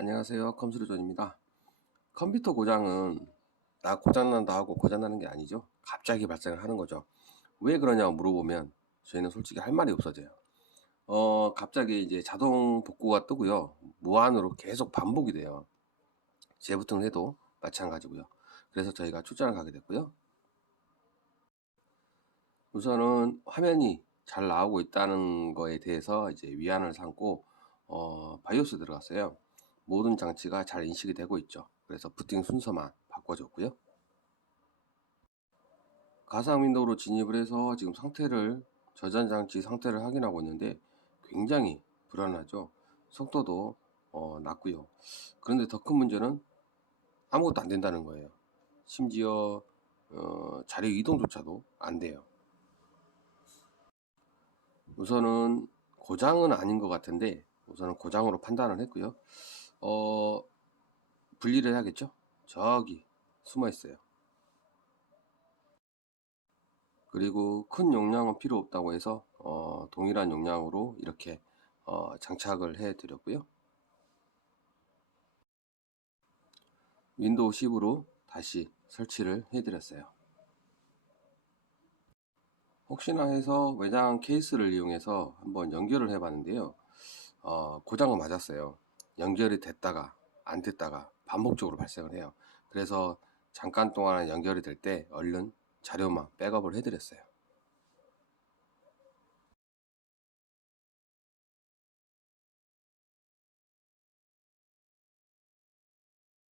안녕하세요. 컴스루존입니다. 컴퓨터 고장은 나 고장난다 하고 고장나는 게 아니죠. 갑자기 발생을 하는 거죠. 왜 그러냐고 물어보면 저희는 솔직히 할 말이 없어져요. 어, 갑자기 이제 자동 복구가 뜨고요. 무한으로 계속 반복이 돼요. 재부팅을 해도 마찬가지고요. 그래서 저희가 출전을 가게 됐고요. 우선은 화면이 잘 나오고 있다는 거에 대해서 이제 위안을 삼고 어, 바이오스 들어갔어요. 모든 장치가 잘 인식이 되고 있죠. 그래서 부팅 순서만 바꿔줬고요. 가상 윈도우로 진입을 해서 지금 상태를 저장 장치 상태를 확인하고 있는데 굉장히 불안하죠. 속도도 어, 낮고요. 그런데 더 큰 문제는 아무것도 안 된다는 거예요. 심지어 어, 자리 이동조차도 안 돼요. 우선은 고장은 아닌 것 같은데 우선은 고장으로 판단을 했고요. 어, 분리를 해야겠죠? 저기 숨어 있어요. 그리고 큰 용량은 필요 없다고 해서 어, 동일한 용량으로 이렇게 어, 장착을 해 드렸고요. 윈도우 10으로 다시 설치를 해 드렸어요. 혹시나 해서 외장 케이스를 이용해서 한번 연결을 해 봤는데요. 어, 고장은 맞았어요. 연결이 됐다가 안 됐다가 반복적으로 발생을 해요. 그래서 잠깐 동안 연결이 될 때 얼른 자료만 백업을 해드렸어요.